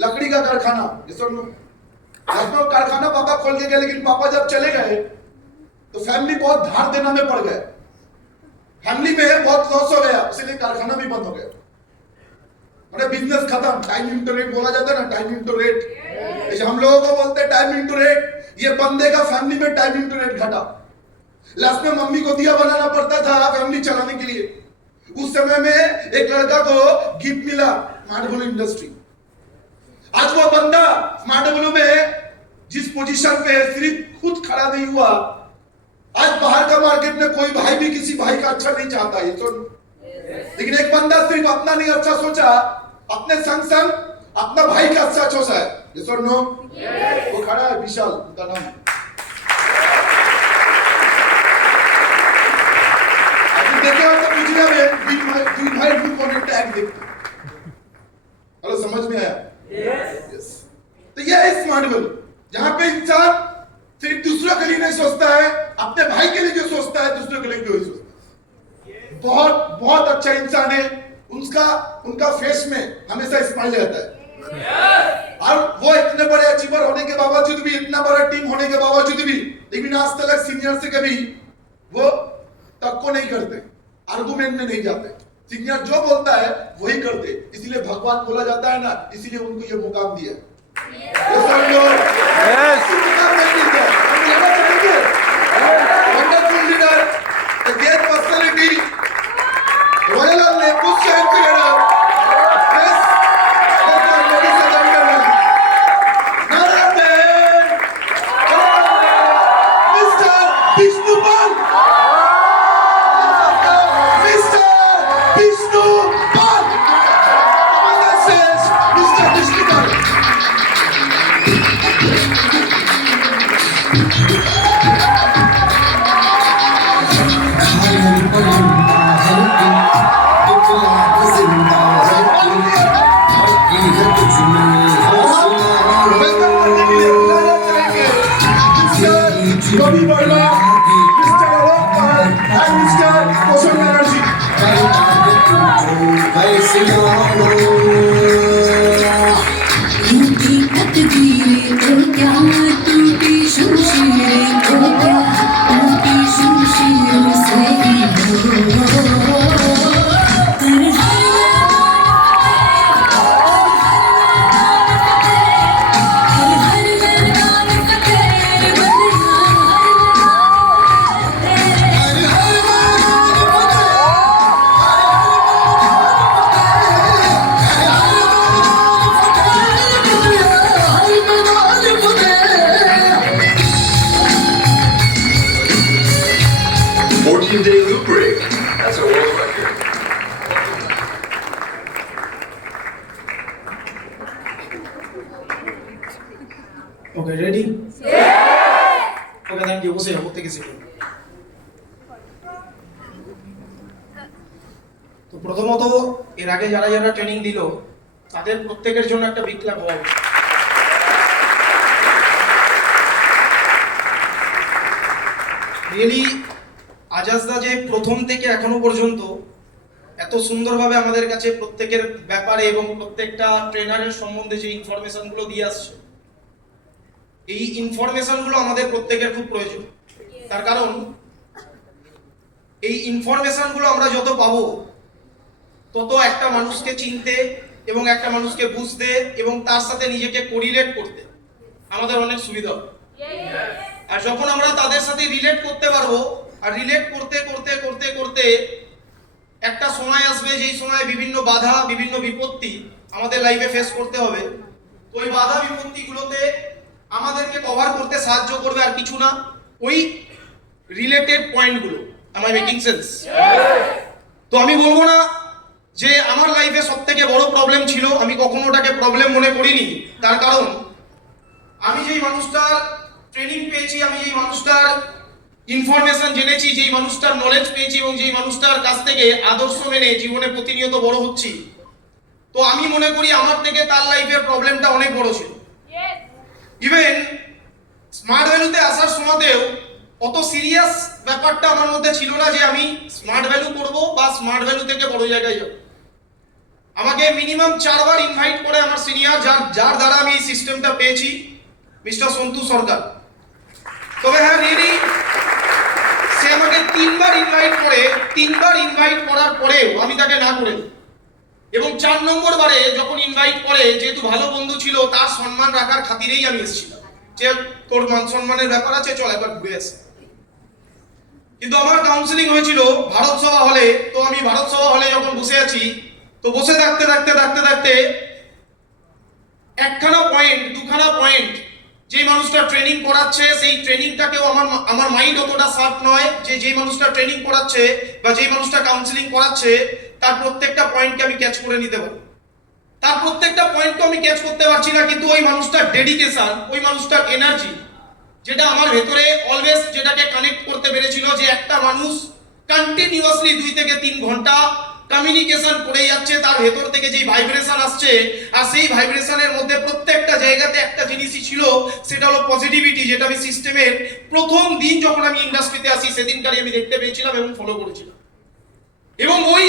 लकड़ी का कारखाना, लखनऊ कारखाना पापा खोल के गए, लेकिन पापा जब चले गए तो फैमिली बहुत धार देना में पड़ गए, फैमिली में बहुत लॉस हो गया, इसलिए कारखाना भी बंद हो गया, मतलब बिजनेस खत्म। टाइम इंटू रेट बोला जाता है ना, टाइम इंटू रेट, जैसे हम लोगों को बोलते हैं टाइम इंटू रेट, ये बंदे का फैमिली में टाइम इंटू रेट घटा। लास्ट में मम्मी को दिया बनाना पड़ता था फैमिली चलाने के लिए। उस समय में एक लड़का को गिफ्ट मिला स्मार्ट ब्लू इंडस्ट्री। आज वो बंदा स्मार्ट ब्लू में जिस पोजीशन पे है, सिर्फ खुद खड़ा नहीं हुआ, आज बाहर का मार्केट में कोई भाई भी किसी भाई का अच्छा नहीं चाहता है, लेकिन एक बंदा सिर्फ अपना नहीं अच्छा सोचा, अपने संग संग अपना भाई का अच्छा सोचा है। Yes or no? वो खड़ा है, विशाल उनका नाम। अभी देखे हो तो मुझे भी भाई ब्लू कनेक्ट टैग देखते। हेलो, समझ में आया? यस। तो ये है स्मार्ट ब्लू, जहां पे इंसान सिर्फ दूसरों के लिए नहीं सोचता है, अपने भाई के लिए जो सोचता है दूसरों के लिए भी वही सोचता है। बहुत बहुत अच्छा इंसान है, उनका फेस में हमेशा स्माइल रहता है। और वो इतने बड़े अचीवर होने के बावजूद भी, इतना बड़ा टीम होने के बावजूद भी, लेकिन आज तक सीनियर से कभी वो टक्को नहीं करते, आर्गुमेंट में नहीं जाते। सीनियर जो बोलता है वही करते, इसलिए भगवान बोला जाता है ना, इसलिए उनको ये मुकाम दिया। Wonderful leader, a great personality, royal and Nepus leader. Okay, ready? Yeah! Okay, thank you. বসে যাও, প্রত্যেকে শিখুন। তো প্রথমত এর আগে যারা যারা ট্রেনিং দিল তাদের প্রত্যেকের জন্য একটা বিগ ক্ল্যাপ হওয়া উচিত। রিয়েলি আজাজদা যে প্রথম থেকে এখনো পর্যন্ত এত সুন্দরভাবে আমাদের কাছে প্রত্যেকের ব্যাপারে এবং প্রত্যেকটা ট্রেনারের সম্বন্ধে যে ইনফরমেশনগুলো দিয়ে আসছে, এই ইনফরমেশনগুলো আমাদের প্রত্যেকের খুব প্রয়োজন। তার কারণ এই ইনফরমেশনগুলো আমরা যত পাবো তত একটা মানুষকে চিনতে এবং একটা মানুষকে বুঝতে এবং তার সাথে নিজেকে কোরিলেট করতে আমাদের অনেক সুবিধা হবে। আর যখন আমরা তাদের সাথে রিলেট করতে পারবো, আর রিলেট করতে করতে করতে করতে একটা সময় আসবে যেই সময় বিভিন্ন বাধা, বিভিন্ন বিপত্তি আমাদের লাইফে ফেস করতে হবে। তো ওই বাধা বিপত্তিগুলোতে আমাদেরকে কভার করতে সাহায্য করবে আর কিছু না, ওই রিলেটেড পয়েন্টগুলো। am I making sense? তো আমি বলবো না যে আমার লাইফে সবথেকে বড় প্রবলেম ছিল, আমি কখনো ওটাকে প্রবলেম মনে করিনি। তার কারণ আমি যেই মানুষটার ট্রেনিং পেয়েছি, আমি যেই মানুষটার ইনফরমেশন জেনেছি, যেই মানুষটার নলেজ পেয়েছি এবং যেই মানুষটার কাছ থেকে আদর্শ মেনে জীবনে প্রতিনিয়ত বড় হচ্ছি, তো আমি মনে করি আমার থেকে তার লাইফের প্রবলেমটা অনেক বড় ছিল। ইভেন স্মার্ট ভ্যালুতে আসার সময়তেও অত সিরিয়াস ব্যাপারটা আমার মধ্যে ছিল না যে আমি স্মার্ট ভ্যালু করব বা স্মার্ট ভ্যালু থেকে বড় জায়গায় যাব। আমাকে মিনিমাম 4 বার ইনভাইট করে আমার সিনিয়র, যার দ্বারা আমি এই সিস্টেমটা পেয়েছি, মিস্টার সন্তু সরকার। তবে হ্যাঁ, রিয়েলি সে আমাকে 3 বার ইনভাইট করার পরেও আমি তাকে না করে দিই। এবং 4 নম্বর বারে যখন ইনভাইট করে, যেহেতু ভালো বন্ধু ছিল, তার সম্মান রাখার খাতিরেই আমি এসেছিলাম, যে তোর মান সম্মানের ব্যাপার আছে, চল একবার ঘুরে আসি। কিন্তু আমার কাউন্সিলিং হয়েছিল ভারত সভা হলে। তো আমি ভারত সভা হলে যখন বসে আছি, তো বসে থাকতে একখানা পয়েন্ট, দুখানা পয়েন্ট, যে মানুষটা ট্রেনিং করাচ্ছে সেই ট্রেনিংটাকেও আমার মাইন্ড অতটা শার্প নয় যে মানুষটা ট্রেনিং করাচ্ছে বা যে মানুষটা কাউন্সিলিং করাচ্ছে তার প্রত্যেকটা পয়েন্টকে আমি ক্যাচ করে নিতে পারি। তার প্রত্যেকটা পয়েন্টকে আমি ক্যাচ করতে পারছি না, কিন্তু ওই মানুষটার ডেডিকেশন, ওই মানুষটার এনার্জি, যেটা আমার ভেতরে অলওয়েজ যেটাকে কানেক্ট করতে পেরেছিল, যে একটা মানুষ কন্টিনিউয়াসলি 2 থেকে 3 ঘন্টা কমিউনিকেশন করে যাচ্ছে, তার ভেতর থেকে যে ভাইব্রেশন আসছে, আর সেই ভাইব্রেশনের মধ্যে প্রত্যেকটা জায়গাতে একটা জিনিসই ছিল, সেটা হলো পজিটিভিটি, যেটা আমি সিস্টেমের প্রথম দিন যখন আমি ইন্ডাস্ট্রিতে আসি সেদিনকারই আমি দেখতে পেয়েছিলাম এবং ফলো করেছিলাম। এবং ওই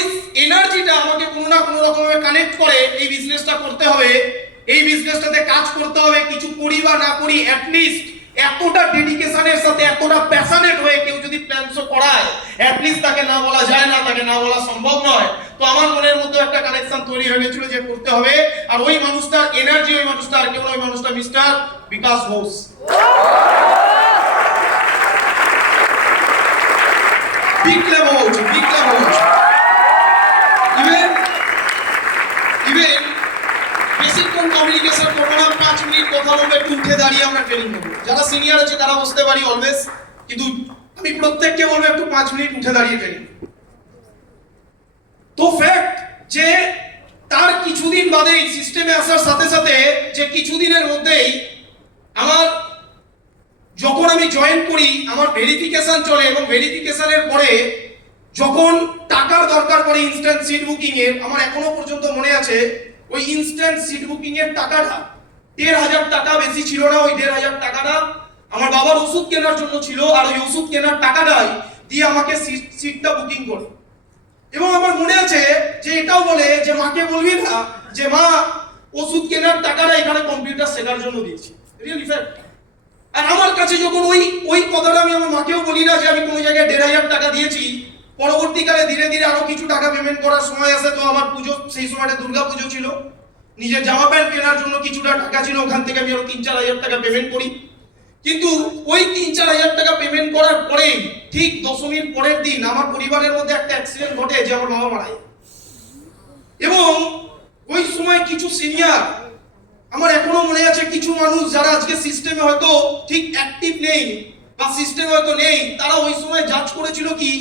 এনার্জিটা আমাকে কোনো না কোনো রকমভাবে কানেক্ট করে, এই বিজনেসটা করতে হবে, এই বিজনেসটাতে কাজ করতে হবে, কিছু করি বা না করি, অ্যাটলিস্ট এতটা ডেডিকেশনের সাথে, এতটা প্যাশনেট হয়ে কেউ যদি প্ল্যান শো করায়, অ্যাটলিস্ট তাকে না বলা যায় না, তাকে না বলা সম্ভব নয়। তো আমার মনের মধ্যে একটা কানেকশন তৈরি হয়ে গেছিল যে করতে হবে। আর ওই মানুষটার এনার্জি, ওই মানুষটা আর কেউ নয়, ওই মানুষটা মিস্টার বিকাশ ঘোষ। বিপ্লব হচ্ছে ইভেন বেশিক্ষণ কমিউনিকেশন করবো না, 5 মিনিট কথা বলবো, একটু উঠে দাঁড়িয়ে আমরা ট্রেনিং নেবো। যারা সিনিয়র আছে তারা বসতে পারি অলওয়েজ, কিন্তু আমি প্রত্যেককে বলবো একটু 5 মিনিট উঠে দাঁড়িয়ে ট্রেনিং। তো ফ্যাক্ট যে তার কিছুদিন বাদেই সিস্টেমে আসার সাথে সাথে, যে কিছুদিনের মধ্যেই আমার, যখন আমি জয়েন করি, আমার ভেরিফিকেশন চলে, এবং ভেরিফিকেশনের পরে যখন টাকার দরকার পড়ে ইনস্ট্যান্ট সিট বুকিং এর, আমার এখনো পর্যন্ত মনে আছে ওই ইনস্ট্যান্ট সিট বুকিং এর টাকাটা 1,500 টাকা, বেশি ছিল না। ওই 1,500 টাকাটা আমার বাবার ওষুধ কেনার জন্য ছিল, আর ওই ওষুধ কেনার টাকাটাই দিয়ে আমাকে সিটটা বুকিং করে। এবং আমার মনে আছে যে এটাও বলে যে মাকে বলবি না যে মা ওষুধ কেনার টাকাটা এখানে কম্পিউটার শেখার জন্য দিয়েছি, রিয়েলি ফ্যাক্ট। আর আমার কাছে যখন ওই কথাটা আমি আমার মাকেও বলি না যে আমি কোনো জায়গায় 1,500 টাকা দিয়েছি, পরবর্তীকালে ধীরে ধীরে আরো কিছু টাকা পেমেন্ট করার সময় আসে। তো আমার পুজো, সেই সময়টা দুর্গা পুজো ছিল, নিজের জামা প্যান্ট কেনার জন্য কিছুটা টাকা ছিল, ওখান থেকে আমি আরো 3-4 হাজার টাকা পেমেন্ট করি। কিন্তু ওই 3-4 হাজার টাকা পেমেন্ট করার পরেই ঠিক দশমীর পরের দিন আমার পরিবারের মধ্যে একটা অ্যাক্সিডেন্ট ঘটে, যে আমার বাবা মারা যায়। এবং ওই সময় কিছু সিনিয়র, আমার এখনো মনে আছে, কিছু মানুষ যারা আজকে সিস্টেমে হয়তো ঠিক অ্যাক্টিভ নেই বা সিস্টেমে হয়তো নেই, তারা ওই সময় জাজ করেছিল কি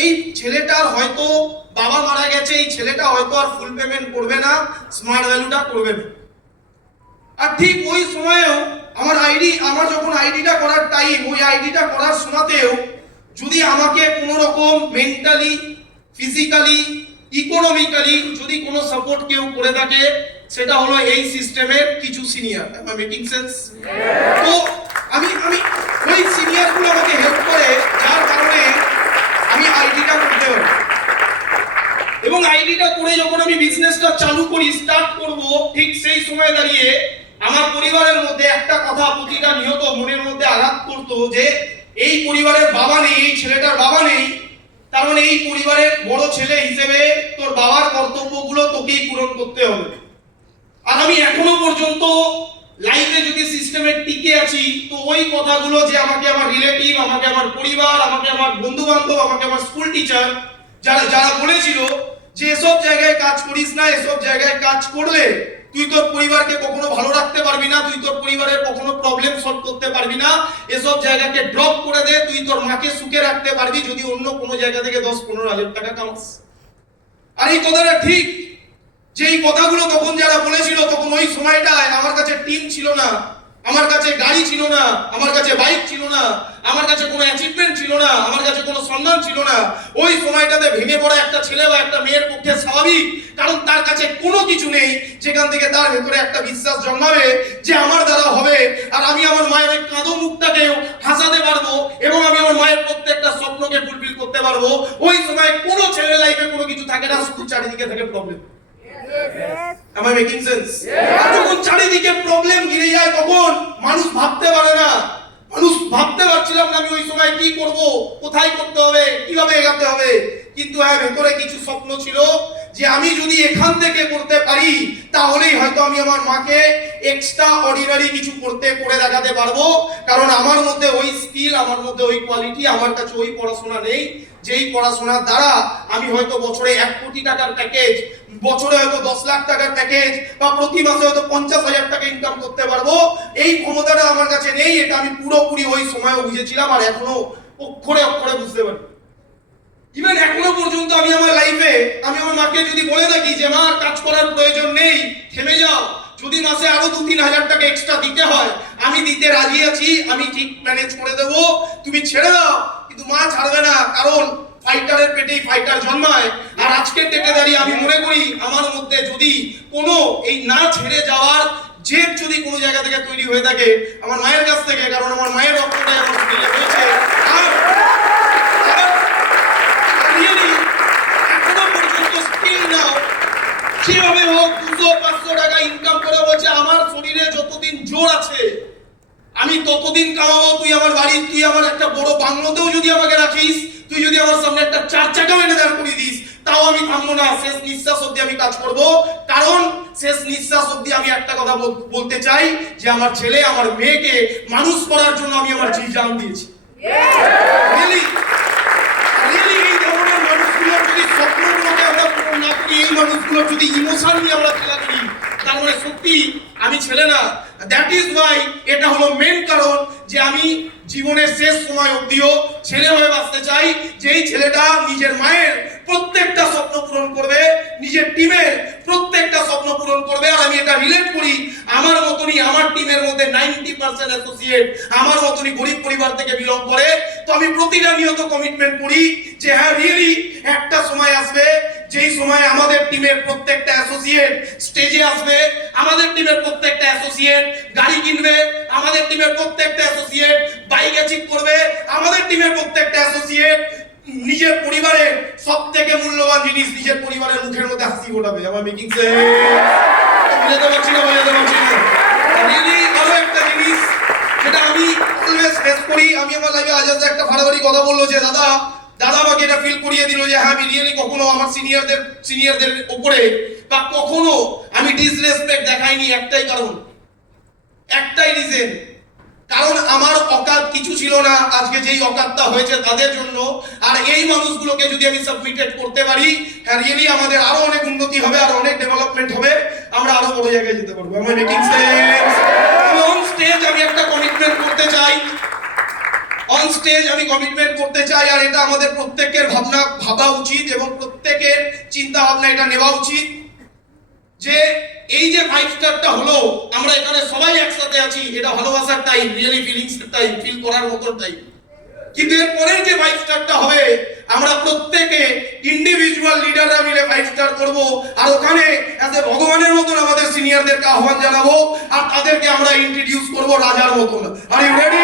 এই ছেলেটার হয়তো বাবা মারা গেছে, এই ছেলেটা হয়তো আর ফুল পেমেন্ট করবে না, স্মার্ট ভ্যালুটা করবে না। আর ঠিক ওই সময়েও আমার যখন আইডিটা করার টাইম, ওই আইডিটা করার সময়তেও যদি আমাকে কোনো রকম মেন্টালি, ফিজিক্যালি, ইকোনমিক্যালি যদি কোনো সাপোর্ট কেউ করে থাকে, সেটা হলো এই সিস্টেমের কিছু senior. Am I making sense? তো আমি ওই সিনিয়রগুলো আমাকে হেল্প করে, যার কারণে আমি আইডিটা করতে পারি। এবং আইডিটা করে যখন আমি বিজনেসটা চালু করি, স্টার্ট করব, ঠিক সেই সময় দাঁড়িয়ে আমার পরিবারের মধ্যে একটা কথা প্রতিটা নিহত মনের মধ্যে আঘাত করতো, যে এই পরিবারের বাবা নেই, এই ছেলেটার বাবা নেই, তার মানে এই পরিবারের বড় ছেলে হিসেবে তোর বাবার কর্তব্যগুলো তোকেই পূরণ করতে হবে। আর আমি এখনো পর্যন্ত লাইফে যদি সিস্টেমে টিকে আছি, তো ওই কথাগুলো যে আমাকে আমার রিলেটিভ, আমাকে আমার পরিবার, আমাকে আমার বন্ধু বান্ধব, আমাকে আমার স্কুল টিচার যারা বলেছিল যে এসব জায়গায় কাজ করিস না, এসব জায়গায় কাজ করলে তুই তোর পরিবারকে কখনো ভালো রাখতে পারবি না, তুই তোর পরিবারের কখনো প্রবলেম সলভ করতে পারবি না, এসব জায়গাকে ড্রপ করে দে, তুই তোর মাকে সুখে রাখতে পারবি যদি অন্য কোনো জায়গা থেকে 10-15 হাজার টাকা কামাস। আর এই কথাটা ঠিক, যে এই কথাগুলো তখন যারা বলেছিল, তখন ওই সময়টায় আমার কাছে টিম ছিল না, আমার কাছে গাড়ি ছিল না, আমার কাছে বাইক ছিল না, আমার কাছে কোনো অ্যাচিভমেন্ট ছিল না, আমার কাছে কোনো সম্মান ছিল না। ওই সময়টাতে ভেঙে পড়া একটা ছেলে বা একটা মেয়ের পক্ষে স্বাভাবিক, কারণ তার কাছে কোনো কিছু নেই যেখান থেকে তার ভেতরে একটা বিশ্বাস জন্মাবে যে আমার দ্বারা হবে, আর আমি আমার মায়ের ওই কাঁদো মুখটাকেও হাসাতে পারবো, এবং আমি আমার মায়ের প্রত্যেকটা স্বপ্নকে ফুলফিল করতে পারবো। ওই সময় কোনো ছেলের লাইফে কোনো কিছু থাকে না, শুধু চারিদিকে থাকে problem. Am I making sense? আর যখন চারিদিকে প্রবলেম ঘিরে যায় তখন মানুষ ভাবতে পারে না। মানুষ ভাবতে পারছিলাম না আমি ওই সময় কি করব, কোথায় করতে হবে, কিভাবে এগাতে হবে। কিন্তু হ্যাঁ, ভেতরে কিছু স্বপ্ন ছিল যে আমি যদি এখান থেকে করতে পারি তাহলেই হয়তো আমি আমার মাকে এক্সট্রা অর্ডিনারি কিছু করে দেখাতে পারবো। কারণ আমার মধ্যে ওই স্কিল, আমার মধ্যে ওই কোয়ালিটি, আমার কাছে ওই পড়াশোনা নেই যেই পড়াশোনার দ্বারা আমি হয়তো বছরে 1 কোটি টাকার প্যাকেজ, বছরে হয়তো 10 লাখ টাকার প্যাকেজ বা প্রতি মাসে হয়তো 50,000 টাকা ইনকাম করতে পারবো। এই ক্ষমতাটা আমার কাছে নেই। এটা আমি পুরোপুরি ওই সময়ও বুঝেছিলাম আর এখনো অক্ষরে অক্ষরে বুঝতে পারি। ইভেন এখনো পর্যন্ত আমি আমার লাইফে আমি আমার মাকে যদি বলে থাকি যে মা কাজ করার প্রয়োজন নেই, থেমে যাও, যদি মাসে আরো 2-3 হাজার টাকা এক্সট্রা দিতে হয় আমি দিতে রাজি আছি, আমি ঠিক ম্যানেজ করে দেব, তুমি ছেড়ে দাও। কিন্তু মা ছাড়বে না, কারণ ফাইটারের পেটেই ফাইটার জন্মায়। আর আজকের ডেটে দাঁড়িয়ে আমি মনে করি আমার মধ্যে যদি কোনো এই না ছেড়ে যাওয়ার জেদ যদি কোনো জায়গা থেকে তৈরি হয়ে থাকে আমার মায়ের কাছ থেকে, কারণ আমার মায়ের রক্তটাই আমার শরীরে রয়েছে। আর এখনো পর্যন্ত স্টিল নাও কিভাবে হোক 200-500 টাকা ইনকাম করে বলছে আমার শরীরে যতদিন জোর আছে আমি ততদিন কামাবো। তুই আমার বাড়ি, তুই আমার একটা বড় বাংলোতেও যদি আমাকে রাখিস, তুই যদি আমার সামনে একটা 4 চাকা এনে দাঁড় করিয়ে দিস, তাও আমি থামবো না। শেষ নিঃশ্বাস অবধি আমি কাজ করব। কারণ শেষ নিঃশ্বাস অবধি আমি একটা কথা বলতে চাই যে আমার ছেলে, আমার মেয়েকে মানুষ করার জন্য আমি আমার জীবন দিয়েছি। রিয়েলি এই ধরনের মানুষগুলোর যদি স্বপ্নগুলোকে আমরা পূরণ না করি, এই মানুষগুলোর যদি ইমোশন নিয়ে আমরা খেলা করি, তার মানে সত্যি আমি ছেলে না। দ্যাট ইজ ওয়াই এটা হলো মেন কারণ যে আমি জীবনের শেষ সময় অবধিও ছেলে হয়ে বাঁচতে চাই। যেই ছেলেটা নিজের মায়ের প্রত্যেকটা স্বপ্ন পূরণ করবে, নিজের টিমের প্রত্যেকটা স্বপ্ন পূরণ করবে। আর আমি এটা রিলেট করি আমার মতনই, আমার টিমের মধ্যে 90% অ্যাসোসিয়েট আমার মতনই গরিব পরিবার থেকে বিলং করে। তো আমি প্রতিটা নিয়ত কমিটমেন্ট করি যে হ্যাঁ রিয়েলি একটা সময় আসবে যেই সময় আমাদের টিমের প্রত্যেকটা অ্যাসোসিয়েট স্টেজে আসবে, আমাদের টিমের প্রত্যেকটা অ্যাসোসিয়েট গাড়ি কিনবে, আমাদের টিমের প্রত্যেকটা অ্যাসোসিয়েট বাইক অ্যাচিভ করবে, আমাদের টিমের প্রত্যেকটা অ্যাসোসিয়েট নিজের পরিবারের সবথেকে মূল্যবান জিনিস নিজের পরিবারের মুখের মধ্যে হাসি ফোটাবে। আমার মেকিং সেন্স বুঝাতে পারছি না? রিয়েলি আরো একটা জিনিস যেটা আমি অলওয়েজ ফেস করি, আমি আমার লাইফে আজাদ একটা ভাড়াবাড়ি কথা বললো যে দাদা আমাকে এটা ফিল করিয়ে দিল যে হ্যাঁ আমি রিয়েলি কখনো আমার সিনিয়রদের উপরে বা কখনো আমি ডিসরেসপেক্ট দেখাইনি। একটাই কারণ, একটাই রিজন, কারণ আমার অকাত কিছু ছিল না, আজকে যেই অকাতটা হয়েছে তাদের জন্য। আর এই মানুষগুলোকে যদি আমি সাবমিটেড করতে পারি, হ্যাঁ রিয়েলি আমাদের আরো অনেক উন্নতি হবে, আর অনেক ডেভেলপমেন্ট হবে, আমরা আরো বড় জায়গায় যেতে পারবো। আমার মেকিং সেন্স। অন স্টেজ আমি একটা কমিটমেন্ট করতে চাই, অন স্টেজ আমি কমিটমেন্ট করতে চাই। আর এটা আমাদের প্রত্যেকের ভাবা উচিত এবং প্রত্যেকের চিন্তা ভাবনা এটা নেওয়া উচিত যে এই যে 5 স্টারটা হলো, আমরা এখানে সবাই একসাথে আছি, এটা ভালোবাসার time, really feelings time, feel করার মতো টাইম। কিন্তু এর পরের যে 5 স্টারটা হবে আমরা প্রত্যেকে ইন্ডিভিজুয়াল লিডাররা মিলে 5 স্টার করব। আর ওখানে অ্যাজ এ ভগবানের মতন আমাদের সিনিয়রদেরকে আহ্বান জানাবো আর তাদেরকে আমরা ইন্ট্রোডিউস করব রাজার মতন। Are you ready?